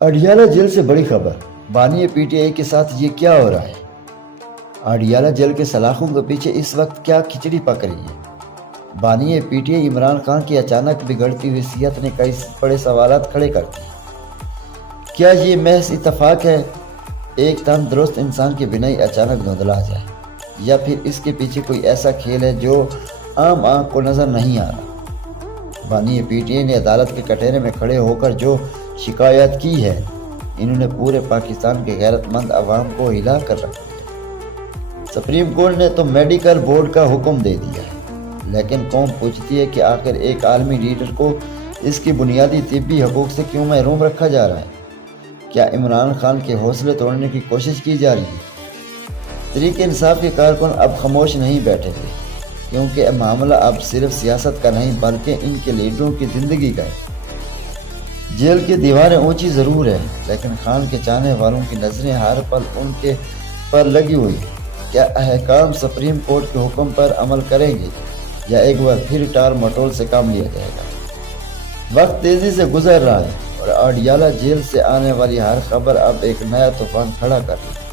Adiala jail سے بڑی خبر، بانی پی ٹی آئی کے ساتھ یہ کیا ہو رہا ہے؟ اڈیالہ جیل کے سلاخوں کے پیچھے اس وقت کیا کھچڑی پک رہی ہے؟ بانی P T I Imran Khan کی اچانک بگڑتی ہوئی صحت نے کئی بڑے سوالات کھڑے کر دیے۔ کیا یہ محض اتفاق ہے، ایک تندرست انسان کے بنا ہی اچانک دھندلا جائے، یا پھر اس کے پیچھے کوئی ایسا کھیل ہے جو عام آنکھ کو نظر نہیں آ رہا؟ بانی پی ٹی آئی نے عدالت کے کٹہرے میں کھڑے ہو کر جو شکایت کی ہے، انہوں نے پورے پاکستان کے غیرت مند عوام کو ہلا کر رکھ دیا۔ سپریم کورٹ نے تو میڈیکل بورڈ کا حکم دے دیا ہے، لیکن قوم پوچھتی ہے کہ آخر ایک عالمی لیڈر کو اس کی بنیادی طبی حقوق سے کیوں محروم رکھا جا رہا ہے؟ کیا عمران خان کے حوصلے توڑنے کی کوشش کی جا رہی ہے؟ تحریک انصاف کے کارکن اب خاموش نہیں بیٹھے تھے، کیونکہ معاملہ اب صرف سیاست کا نہیں بلکہ ان کے لیڈروں کی زندگی کا ہے۔ جیل کی دیواریں اونچی ضرور ہیں، لیکن خان کے چاہنے والوں کی نظریں ہر پل ان کے پر لگی ہوئی ہیں۔ کیا حکام سپریم کورٹ کے حکم پر عمل کریں گے، یا ایک بار پھر ٹال مٹول سے کام لیا جائے گا؟ وقت تیزی سے گزر رہا ہے اور اڈیالہ جیل سے آنے والی ہر خبر اب ایک نیا طوفان کھڑا کر رہی ہے۔